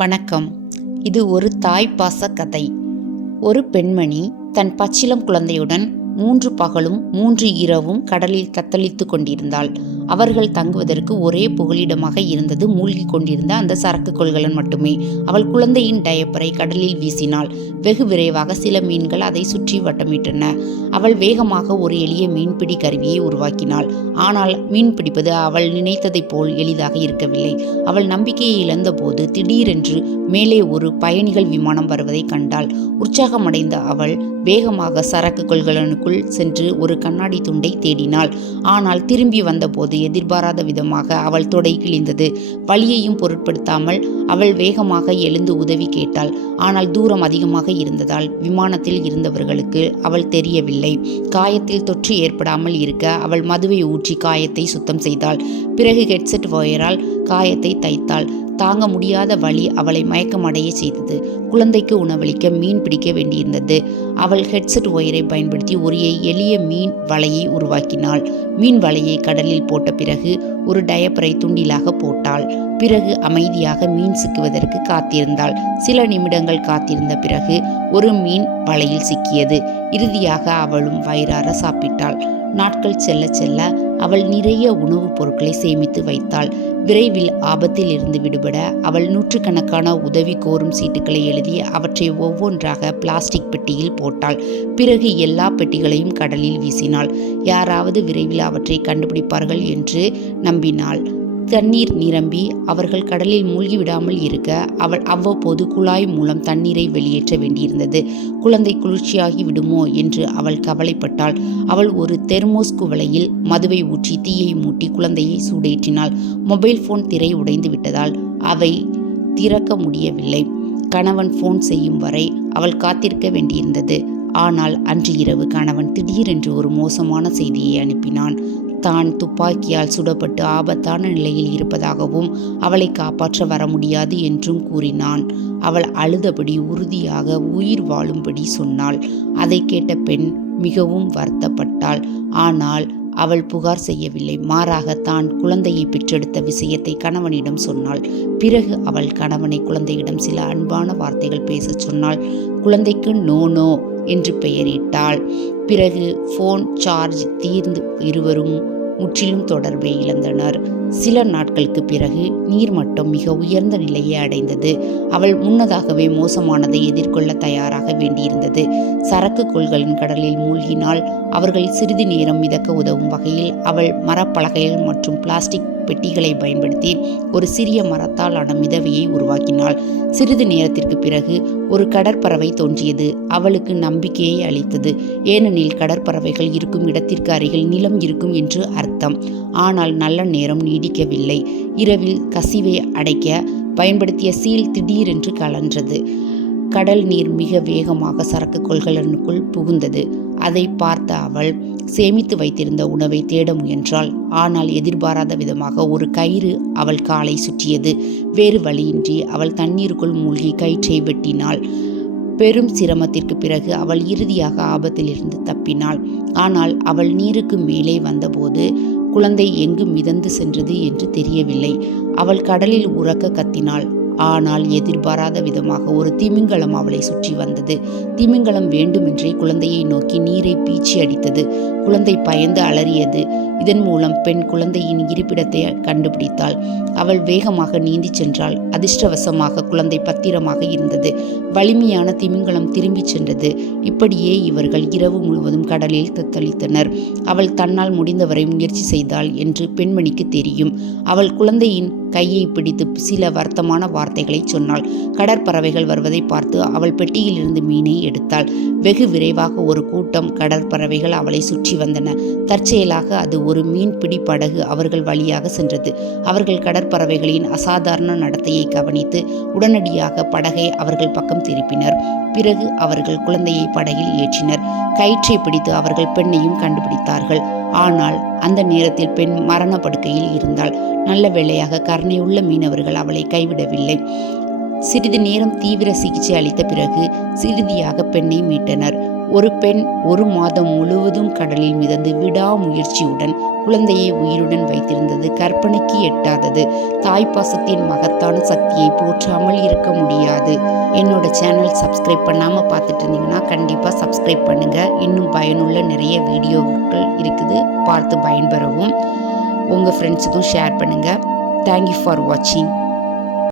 வணக்கம். இது ஒரு தாய்ப்பாச கதை. ஒரு பெண்மணி தன் பச்சிளம் குழந்தையுடன் 3 பகலும் 3 இரவும் கடலில் தத்தளித்து கொண்டிருந்தாள். அவர்கள் தங்குவதற்கு ஒரே புகலிடமாக இருந்தது மூழ்கிக் கொண்டிருந்த அந்த சரக்கு கொள்கலன் மட்டுமே. அவள் குழந்தையின் டயப்பரை கடலில் வீசினாள். வெகு விரைவாக சில மீன்கள் அதை சுற்றி வட்டமிட்டன. அவள் வேகமாக ஒரு எளிய மீன்பிடி கருவியை உருவாக்கினாள். ஆனால் மீன் பிடிப்பது அவள் நினைத்ததைப் போல் எளிதாக இருக்கவில்லை. அவள் நம்பிக்கையை இழந்தபோது திடீரென்று மேலே ஒரு பயணிகள் விமானம் வருவதை கண்டாள். உற்சாகமடைந்த அவள் வேகமாக சரக்கு கொள்கலனுக்குள் சென்று ஒரு கண்ணாடி துண்டை தேடினாள். ஆனால் திரும்பி வந்தபோது எதிர்பாராத விதமாக அவள் தொடை கிழிந்தது. வலியையும் பொருட்படுத்தாமல் அவள் வேகமாக எழுந்து உதவி கேட்டாள். ஆனால் தூரம் அதிகமாக இருந்ததால் விமானத்தில் இருந்தவர்களுக்கு அவள் தெரியவில்லை. காயத்தில் தொற்று ஏற்படாமல் இருக்க அவள் மதுவை ஊற்றி காயத்தை சுத்தம் செய்தாள். பிறகு ஹெட்செட் ஒயரால் காயத்தை தைத்தாள். தாங்க முடியாத வலி அவளை மயக்கமடைய செய்தது. குழந்தைக்கு உணவளிக்க மீன் பிடிக்க வேண்டியிருந்தது. அவள் ஹெட்செட் ஒயரை பயன்படுத்தி ஒரு எளிய மீன் வலையை உருவாக்கினாள். மீன் வலையை கடலில் போட்ட பிறகு ஒரு டயப்பரை துண்டிலாக போட்டாள். பிறகு அமைதியாக மீன் சிக்குவதற்கு காத்திருந்தாள். சில நிமிடங்கள் காத்திருந்த பிறகு ஒரு மீன் வலையில் சிக்கியது. இறுதியாக அவளும் வயிறார சாப்பிட்டாள். நாட்கள் செல்ல செல்ல அவள் நிறைய உணவுப் பொருட்களை சேமித்து வைத்தாள். விரைவில் ஆபத்தில் இருந்து விடுபட அவள் நூற்றுக்கணக்கான உதவி கோரும் சீட்டுகளை எழுதி அவற்றை ஒவ்வொன்றாக பிளாஸ்டிக் பெட்டியில் போட்டாள். பிறகு எல்லா பெட்டிகளையும் கடலில் வீசினாள். யாராவது விரைவில் அவற்றை கண்டுபிடிப்பார்கள் என்று நம்பினாள். தண்ணீர் நிரம்பி அவர்கள் கடலில் மூழ்கிவிடாமல் இருக்க அவள் அவ்வப்போது குழாய் மூலம் தண்ணீரை வெளியேற்ற வேண்டியிருந்தது. குழந்தை குளிர்ச்சியாகி விடுமோ என்று அவள் கவலைப்பட்டாள். அவள் ஒரு தெர்மோஸ் குவளையில் மதுவை ஊற்றி தீயை மூட்டி குழந்தையை சூடேற்றினாள். மொபைல் போன் திரை உடைந்து விட்டதால் அவை திறக்க முடியவில்லை. கணவன் போன் செய்யும் வரை அவள் காத்திருக்க வேண்டியிருந்தது. ஆனால் அன்று இரவு கணவன் திடீரென்று ஒரு மோசமான செய்தியை அனுப்பினான். தான் துப்பாக்கியால் சுடப்பட்டு ஆபத்தான நிலையில் இருப்பதாகவும் அவளை காப்பாற்ற வர முடியாது என்றும் கூறினான். அவள் அழுதபடி உறுதியாக உயிர் வாழும்படி சொன்னாள். அதை கேட்ட பெண் மிகவும் வருத்தப்பட்டாள். ஆனால் அவள் புகார் செய்யவில்லை. மாறாக தான் குழந்தையை பெற்றெடுத்த விஷயத்தை கணவனிடம் சொன்னாள். பிறகு அவள் கணவனை குழந்தையிடம் சில அன்பான வார்த்தைகள் பேசச் சொன்னாள். குழந்தைக்கு நோ என்று பெயரிட்டாள். பிறகு போன் சார்ஜ் தீர்ந்து இருவரும் முற்றிலும் தொடர்பை இழந்தனர். சில நாட்களுக்கு பிறகு நீர்மட்டம் மிக உயர்ந்த நிலையை அடைந்தது. அவள் முன்னதாகவே மோசமானதை எதிர்கொள்ள தயாராக வேண்டியிருந்தது. சரக்கு கொள்கலன் கடலில் மூழ்கினால் அவர்கள் சிறிது நேரம் மிதக்க உதவும் வகையில் அவள் மரப்பலகைகள் மற்றும் பிளாஸ்டிக் பெட்டிகளை பயன்படுத்தி ஒரு சிறிய மரத்தால் ஆன மிதவையை உருவாக்கினாள். சிறிது நேரத்திற்கு பிறகு ஒரு கடற்பறவை தோன்றியது. அவளுக்கு நம்பிக்கையை அளித்தது. ஏனெனில் கடற்பறவைகள் இருக்கும் இடத்திற்கு அருகில் நிலம் இருக்கும் என்று அர்த்தம். ஆனால் நல்ல நேரம் நீடிக்கவில்லை. இரவில் கசிவை அடைக்க பயன்படுத்திய சீல் திடீரென்று கலன்றது. கடல் நீர் மிக வேகமாக சரக்கு கொள்கலனுக்குள் புகுந்தது. அதை பார்த்த அவள் சேமித்து வைத்திருந்த உணவை தேட முயன்றாள். ஆனால் எதிர்பாராத விதமாக ஒரு கயிறு அவள் காலை சுற்றியது. வேறு வழியின்றி அவள் தண்ணீருக்குள் மூழ்கி கயிற்றை வெட்டினாள். பெரும் சிரமத்திற்கு பிறகு அவள் இறுதியாக ஆபத்திலிருந்து தப்பினாள். ஆனால் அவள் நீருக்கு மேலே வந்தபோது குழந்தை எங்கு மிதந்து சென்றது என்று தெரியவில்லை. அவள் கடலில் உரக்க கத்தினாள். ஆனால் எதிர்பாராத விதமாக ஒரு திமிங்கலம் அவளை சுற்றி வந்தது. திமிங்கலம் வேண்டுமென்றே குழந்தையை நோக்கி நீரை பீச்சி அடித்தது. குழந்தை பயந்து அலறியது. இதன் மூலம் பெண் குழந்தையின் இருப்பிடத்தை கண்டுபிடித்தாள். அவள் வேகமாக நீந்தி சென்றாள். அதிர்ஷ்டவசமாக குழந்தை பத்திரமாக இருந்தது. வலிமையான திமிங்கலம் திரும்பி சென்றது. இப்படியே இவர்கள் இரவு முழுவதும் கடலில் தத்தளித்தனர். அவள் தன்னால் முடிந்தவரை முயற்சி செய்தாள் என்று பெண்மணிக்கு தெரியும். அவள் குழந்தையின் கையை பிடித்து சில வருத்தமான வார்த்தைகளை சொன்னாள். கடற்பறவைகள் வருவதை பார்த்து அவள் பெட்டியிலிருந்து மீனை எடுத்தாள். வெகு விரைவாக ஒரு கூட்டம் கடற்பறவைகள் அவளை சுற்றி வந்தன. தற்செயலாக அது ஒரு மீன்பிடி படகு அவர்கள் வழியாக சென்றது. அவர்கள் கடற்பறவைகளின் அசாதாரண நடத்தையை கவனித்து உடனடியாக படகை அவர்கள் பக்கம் திருப்பினர். பிறகு அவர்கள் குழந்தையை படகில் ஏற்றினர். கயிற்றை பிடித்து அவர்கள் பெண்ணையும் கண்டுபிடித்தார்கள். ஆனால் அந்த நேரத்தில் பெண் மரண படுக்கையில் இருந்தாள். நல்ல வேளையாக கருணையுள்ள மீனவர்கள் அவளை கைவிடவில்லை. சிறிது நேரம் தீவிர சிகிச்சை அளித்த பிறகு இறுதியாக பெண்ணை மீட்டனர். ஒரு பெண் 1 மாதம் முழுவதும் கடலில் மிதந்து விடாமுயற்சியுடன் குழந்தையை உயிருடன் வைத்திருந்தது கற்பனைக்கு எட்டாதது. தாய்ப்பாசத்தின் மகத்தான சக்தியை போற்றாமல் இருக்க முடியாது. என்னோட சேனல் சப்ஸ்கிரைப் பண்ணாமல் பார்த்துட்டு இருந்தீங்கன்னா கண்டிப்பாக சப்ஸ்கிரைப் பண்ணுங்கள். இன்னும் பயனுள்ள நிறைய வீடியோக்கள் இருக்குது, பார்த்து பயன்பெறவும். உங்கள் ஃப்ரெண்ட்ஸுக்கும் ஷேர் பண்ணுங்கள். தேங்க்யூ ஃபார் வாட்சிங்.